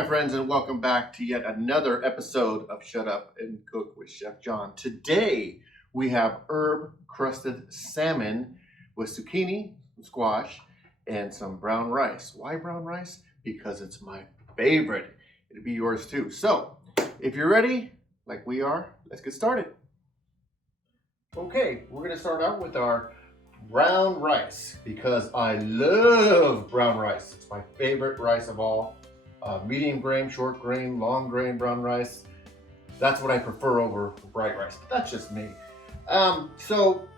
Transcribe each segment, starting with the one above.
my friends, and welcome back to yet another episode of Shut Up and Cook with Chef John. Today, we have herb crusted salmon with zucchini, squash, and some brown rice. Why brown rice? Because it's my favorite. It'll be yours too. So, if you're ready, like we are, let's get started. Okay, we're gonna start out with our brown rice because I love brown rice. It's my favorite rice of all. Medium grain, short grain, long grain brown rice. That's what I prefer over bright rice. But that's just me. So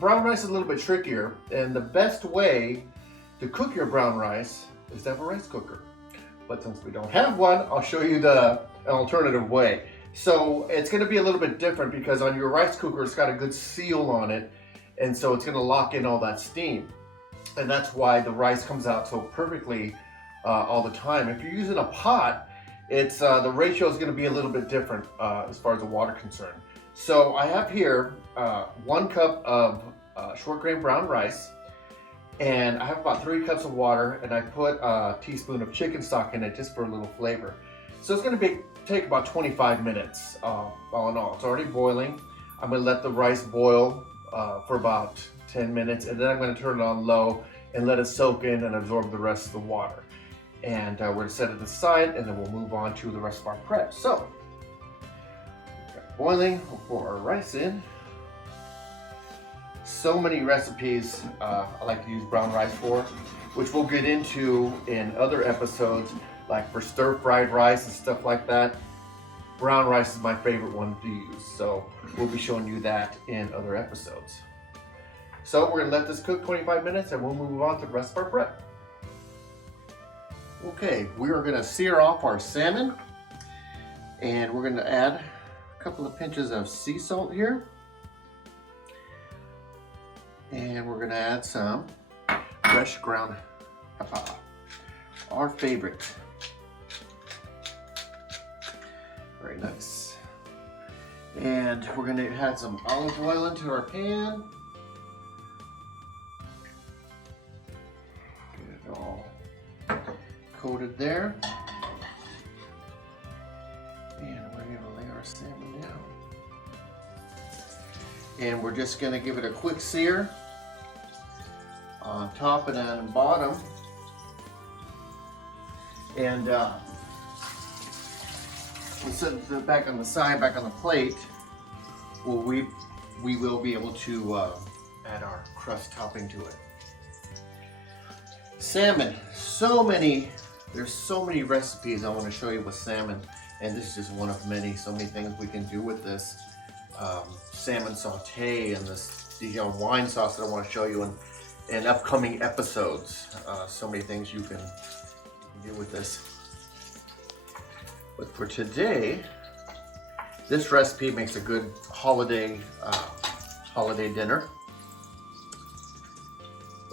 brown rice is a little bit trickier, and the best way to cook your brown rice is to have a rice cooker. But since we don't have one, I'll show you an alternative way. So it's going to be a little bit different because on your rice cooker, it's got a good seal on it, and so it's going to lock in all that steam. And that's why the rice comes out so perfectly all the time. If you're using a pot, it's the ratio is going to be a little bit different as far as the water concerned. So I have here 1 cup of short grain brown rice, and I have about 3 cups of water, and I put a teaspoon of chicken stock in it just for a little flavor. So it's going to take about 25 minutes all in all. It's already boiling. I'm going to let the rice boil for about 10 minutes, and then I'm going to turn it on low and let it soak in and absorb the rest of the water. And we're going to set it aside, and then we'll move on to the rest of our prep. So, boiling, we'll pour our rice in. So many recipes I like to use brown rice for, which we'll get into in other episodes, like for stir-fried rice and stuff like that. Brown rice is my favorite one to use, so we'll be showing you that in other episodes. So we're going to let this cook 25 minutes, and we'll move on to the rest of our prep. Okay, we are going to sear off our salmon, and we're going to add a couple of pinches of sea salt here, and we're going to add some fresh ground pepper, our favorite. Very nice. And we're going to add some olive oil into our pan. Get it all coated there, and we're going to lay our salmon down, and we're just going to give it a quick sear on top and on the bottom, and we'll set it back on the side, back on the plate, where we will be able to add our crust topping to it. Salmon, there's so many recipes I want to show you with salmon, and this is just one of many. So many things we can do with this salmon saute and this Dijon wine sauce that I want to show you in upcoming episodes. So many things you can do with this. But for today, this recipe makes a good holiday dinner.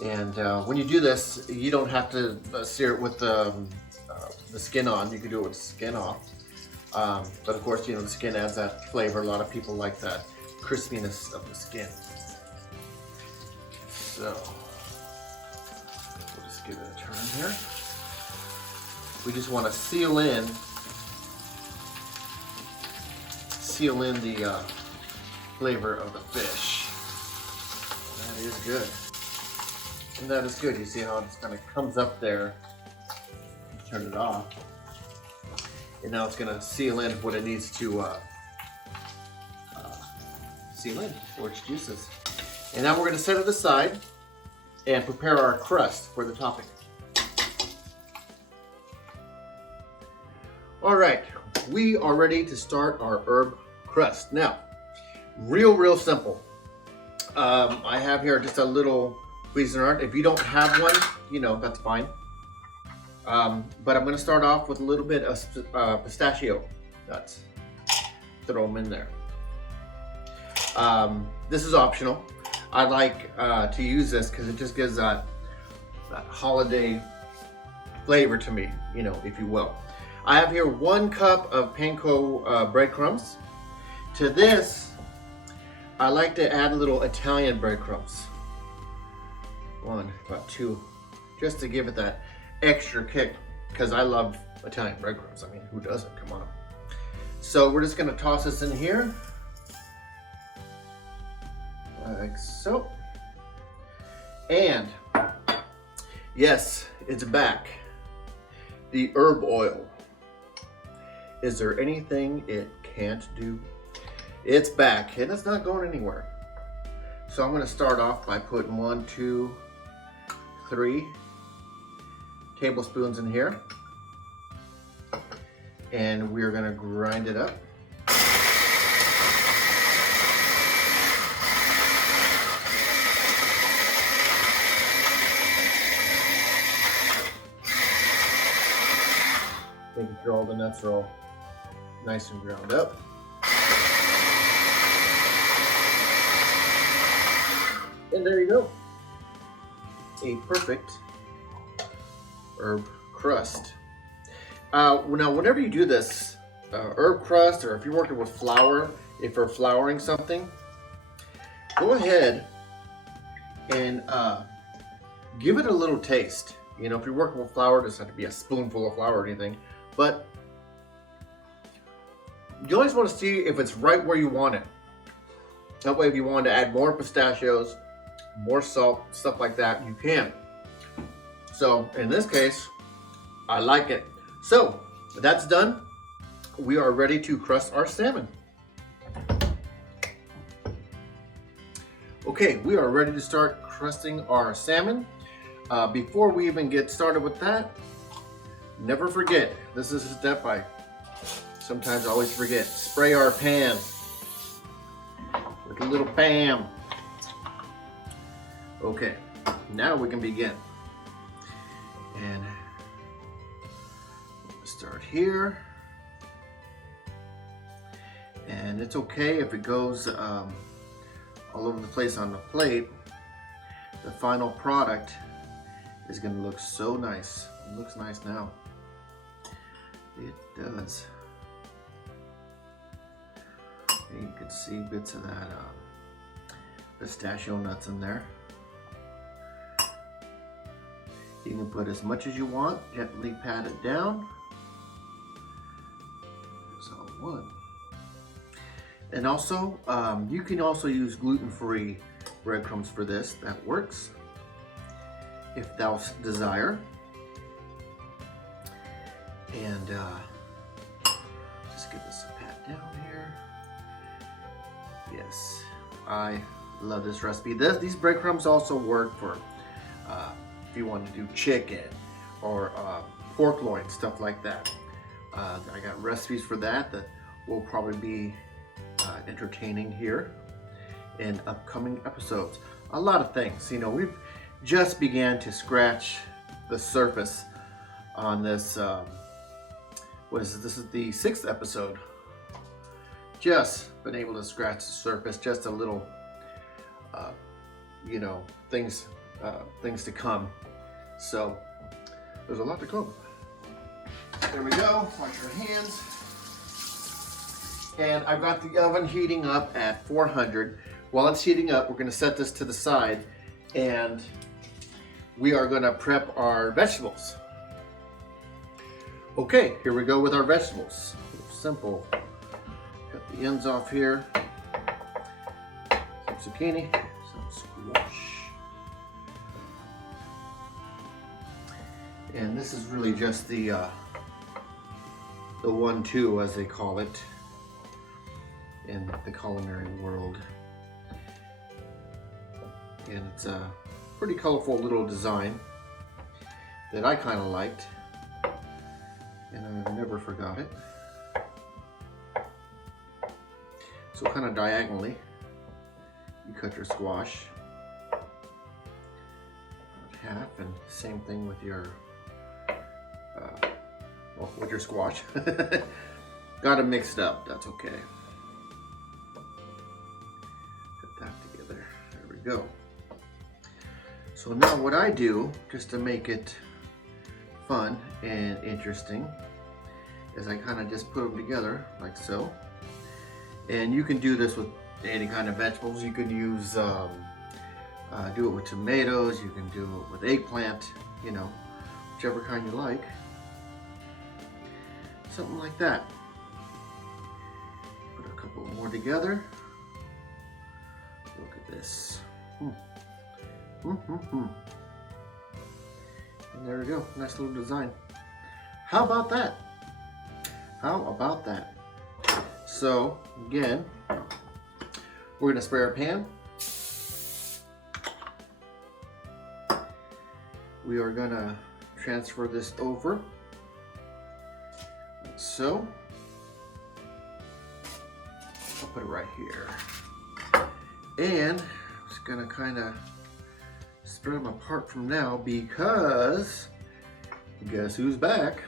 And when you do this, you don't have to sear it with the skin on. You can do it with the skin off. But of course, the skin adds that flavor. A lot of people like that crispiness of the skin. So, we'll just give it a turn here. We just want to seal in the flavor of the fish. That is good. And that is good. You see how it just kind of comes up there. Turn it off. And now it's going to seal in what it needs to seal in for its juices. And now we're going to set it aside and prepare our crust for the topping. All right, we are ready to start our herb crust. Now, real simple. I have here just a little Cuisinart. If you don't have one, that's fine. But I'm going to start off with a little bit of pistachio nuts. Throw them in there. This is optional. I like to use this because it just gives that holiday flavor to me, if you will. I have here 1 cup of panko breadcrumbs. To this, I like to add a little Italian breadcrumbs. 1, about 2, just to give it that extra kick, because I love Italian breadcrumbs. I mean, who doesn't? Come on. So we're just gonna toss this in here, like so. And yes, it's back. The herb oil. Is there anything it can't do? It's back, and it's not going anywhere. So I'm gonna start off by putting 1, 2, 3 tablespoons in here. And we're gonna grind it up. Making sure all the nuts are all nice and ground up. And there you go. A perfect herb crust. Now, whenever you do this herb crust, or if you're working with flour, if you're flouring something, go ahead and give it a little taste. You know, if you're working with flour, it doesn't have to be a spoonful of flour or anything, but you always want to see if it's right where you want it. That way, if you want to add more pistachios, more salt, stuff like that, you can. So in this case, I like it. So that's done. We are ready to crust our salmon. Okay, we are ready to start crusting our salmon. Before we even get started with that, never forget, this is a step I sometimes always forget. Spray our pan with a little bam. Okay, now we can begin. And start here. And it's okay if it goes all over the place on the plate. The final product is going to look so nice. It looks nice now. It does. And you can see bits of that pistachio nuts in there. You can put as much as you want, gently pat it down. There's all one. And also, you can also use gluten-free breadcrumbs for this. That works, if thou desire. And just give this a pat down here. Yes, I love this recipe. These breadcrumbs also work for if you want to do chicken or pork loin, stuff like that. I got recipes for that will probably be entertaining here in upcoming episodes. A lot of things, you know, we've just began to scratch the surface on this. What is this? This is the 6th episode. Just been able to scratch the surface, just a little, you know, things to come. So there's a lot to come. There we go. Wash your hands. And I've got the oven heating up at 400. While it's heating up, we're going to set this to the side, and we are going to prep our vegetables. Okay, here we go with our vegetables. Simple. Cut the ends off here. Some zucchini, some squash. And this is really just the 1-2, as they call it in the culinary world. And it's a pretty colorful little design that I kind of liked, and I never forgot it. So kind of diagonally, you cut your squash about half, and same thing with your squash. Got it mixed up, that's okay. Put that together, there we go. So now what I do, just to make it fun and interesting, is I kind of just put them together like so. And you can do this with any kind of vegetables. You can use, do it with tomatoes, you can do it with eggplant, you know, whichever kind you like. something like that. Put a couple more together. Look at this. And there we go, nice little design. How about that? How about that? So again, we're gonna spray our pan. We are gonna transfer this over, like so. I'll put it right here. And I'm just gonna kind of spread them apart from now because guess who's back?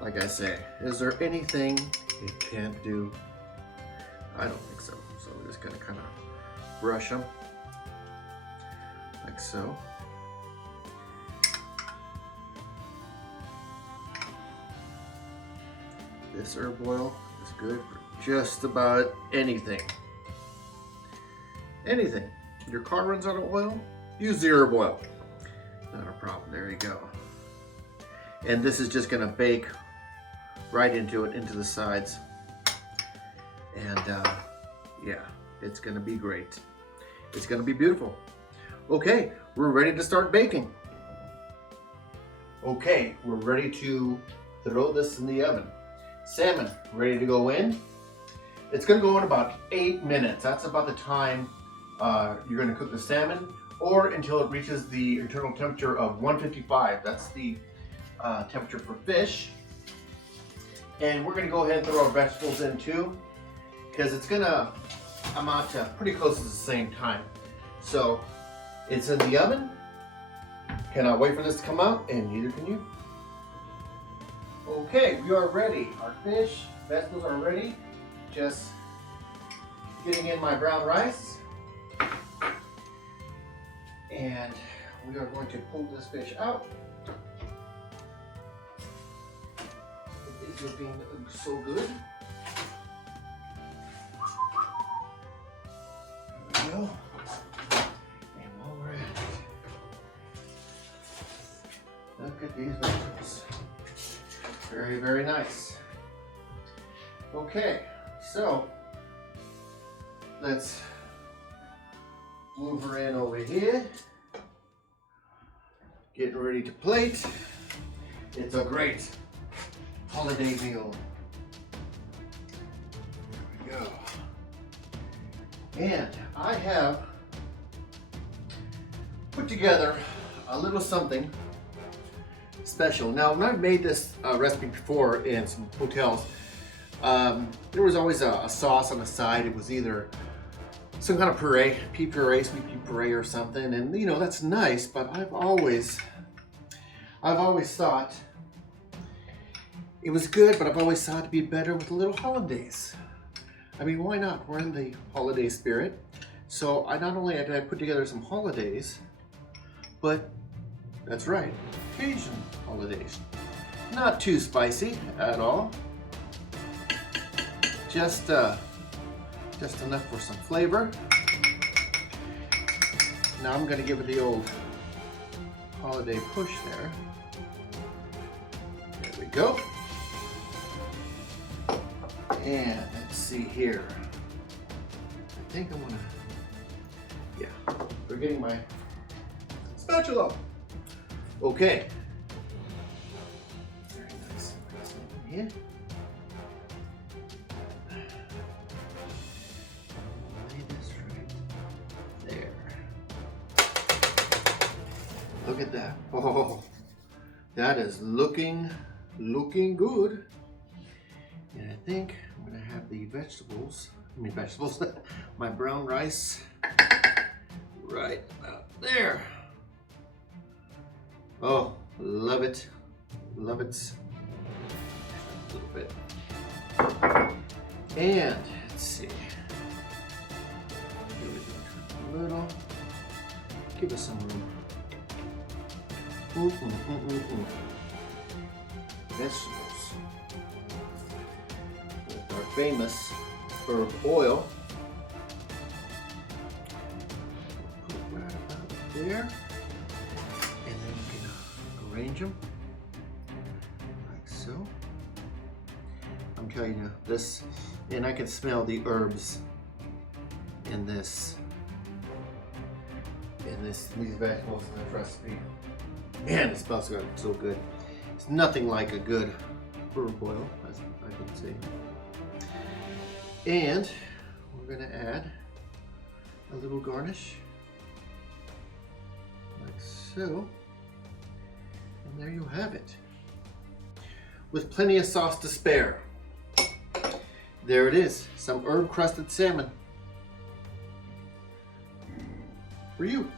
Like I say, is there anything it can't do? I don't think so. So we're just gonna kind of brush them like so. This herb oil is good for just about anything. Anything. Your car runs out of oil, use the herb oil. Not a problem. There you go. And this is just gonna bake right into it, into the sides. And yeah, it's gonna be great. It's gonna be beautiful. Okay, we're ready to start baking. Okay, we're ready to throw this in the oven. Salmon ready to go in. It's gonna go in about 8 minutes. That's about the time you're gonna cook the salmon, or until it reaches the internal temperature of 155. That's the temperature for fish. And we're gonna go ahead and throw our vegetables in too, because it's gonna amount to pretty close to the same time. So it's in the oven. Cannot wait for this to come out, and neither can you. Okay, we are ready. Our fish, vegetables are ready. Just getting in my brown rice. And we are going to pull this fish out. It is looking so good. There we go. And while we're at it, look at these vegetables. Very, very nice. Okay, so let's move her in over here. Getting ready to plate. It's a great holiday meal. There we go. And I have put together a little something special. Now, when I've made this recipe before in some hotels, there was always a sauce on the side. It was either some kind of puree, pea puree, sweet pea puree or something, and you know, that's nice, but I've always thought it was good, but I've always thought it'd be better with a little hollandaise. I mean, why not? We're in the holiday spirit. So I not only did I put together some hollandaise, but that's right, Cajun hollandaise. Not too spicy at all. Just enough for some flavor. Now I'm gonna give it the old holiday push there. There we go. And let's see here. I think I'm gonna, yeah, forgetting my spatula. Okay. Very nice. Here. Look at that. Oh, that is looking good. And I think I'm gonna have the vegetables, my brown rice right about there. Oh, love it. Love it. A little bit. And let's see. Here we go. A little. Give us some room. Vegetables with our famous herb oil. Put it right about there, and then we can arrange them like so. telling you this, and I can smell the herbs in these vegetables in this recipe. Man, it smells good, so good. It's nothing like a good herb oil, as I can say. And we're gonna add a little garnish, like so. And there you have it. With plenty of sauce to spare. There it is, some herb crusted salmon. For you.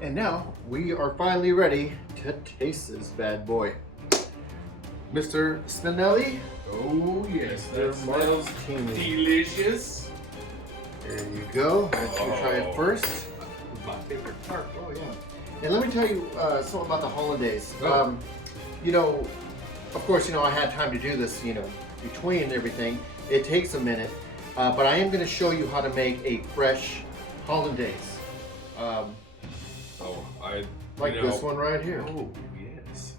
And now we are finally ready to taste this bad boy. Mr. Spinelli. Oh yes, that smells delicious. There you go. Let's try it first. My favorite part. Oh yeah. And let me tell you something about the holidays. Oh. You know, of course, you know, I had time to do this, you know, between everything. It takes a minute, but I am going to show you how to make a fresh hollandaise. Like this one right here. Oh yes,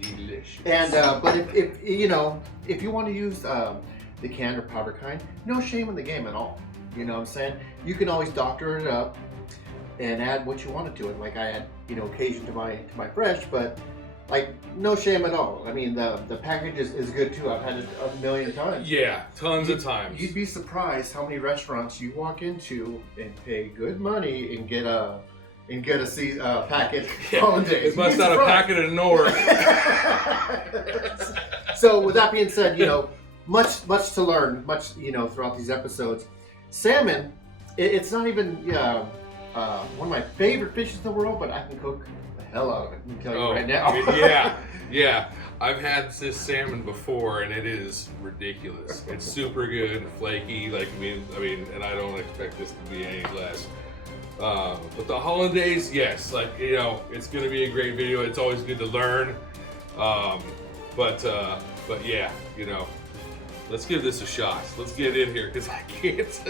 delicious. And but if you know, if you want to use the canned or powder kind, no shame in the game at all. You know what I'm saying? You can always doctor it up and add what you wanted to it. Like I had, you know, occasion to my fresh, but like no shame at all. I mean, the package is good too. I've had it a million times. Yeah, tons of times. You'd be surprised how many restaurants you walk into and pay good money and get a packet hollandaise. It must not a packet of nowhere. So with that being said, you know, much to learn, you know, throughout these episodes. Salmon, it's not even one of my favorite fishes in the world, but I can cook the hell out of it. I'm telling you right now. yeah. I've had this salmon before, and it is ridiculous. It's super good, flaky. Like I mean, and I don't expect this to be any less. But the hollandaise, yes, like you know, it's gonna be a great video. It's always good to learn. But yeah, you know, let's give this a shot. Let's get in here because I can't.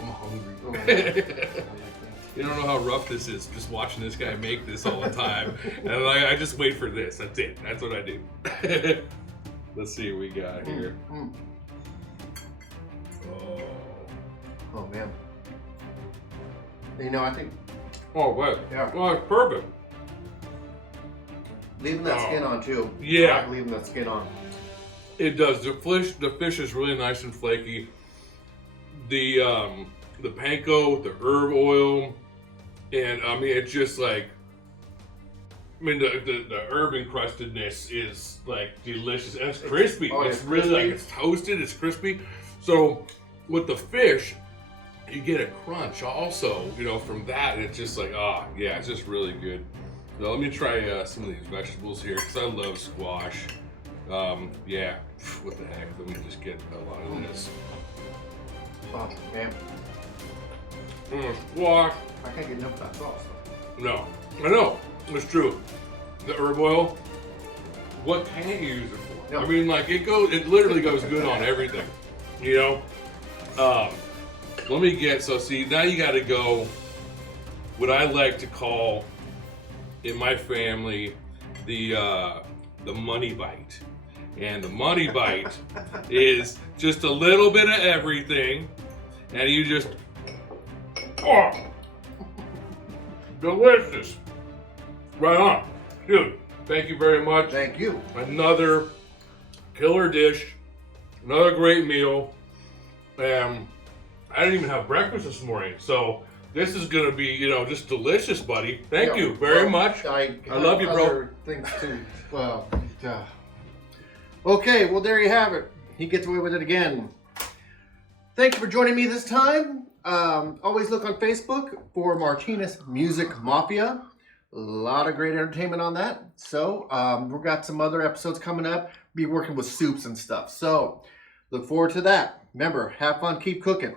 I'm hungry. You don't know how rough this is. Just watching this guy make this all the time, and I just wait for this. That's it. That's what I do. Let's see what we got here. Oh man. You know, I think. Oh, wait. Yeah. Oh, it's perfect. Leaving that skin on too. Yeah. I like leaving that skin on. It does. The fish is really nice and flaky. The panko, the herb oil, and I mean it's just like. I mean the herb encrustedness is like delicious and it's crispy. It's really crispy. Like it's toasted. It's crispy. So with the fish. You get a crunch also, you know, from that. It's just like, yeah, it's just really good. So let me try some of these vegetables here because I love squash. Yeah, what the heck? Let me just get a lot of this. Oh man, squash. I can't get enough of that sauce. No, I know it's true. The herb oil. What can't you use it for? No. I mean, like it literally goes good on everything. You know. Let me get, so see, now you got to go what I like to call, in my family, the money bite. And the money bite is just a little bit of everything, and you just, delicious. Right on. Dude, thank you very much. Thank you. Another killer dish, another great meal, and I didn't even have breakfast this morning, so this is gonna be, you know, just delicious, buddy. Thank you very much. I love you, bro. Things too. Well, okay. Well, there you have it. He gets away with it again. Thank you for joining me this time. Always look on Facebook for Martinez Music Mafia. A lot of great entertainment on that. So we've got some other episodes coming up. Be working with soups and stuff. So look forward to that. Remember, have fun, keep cooking.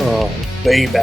Oh, baby.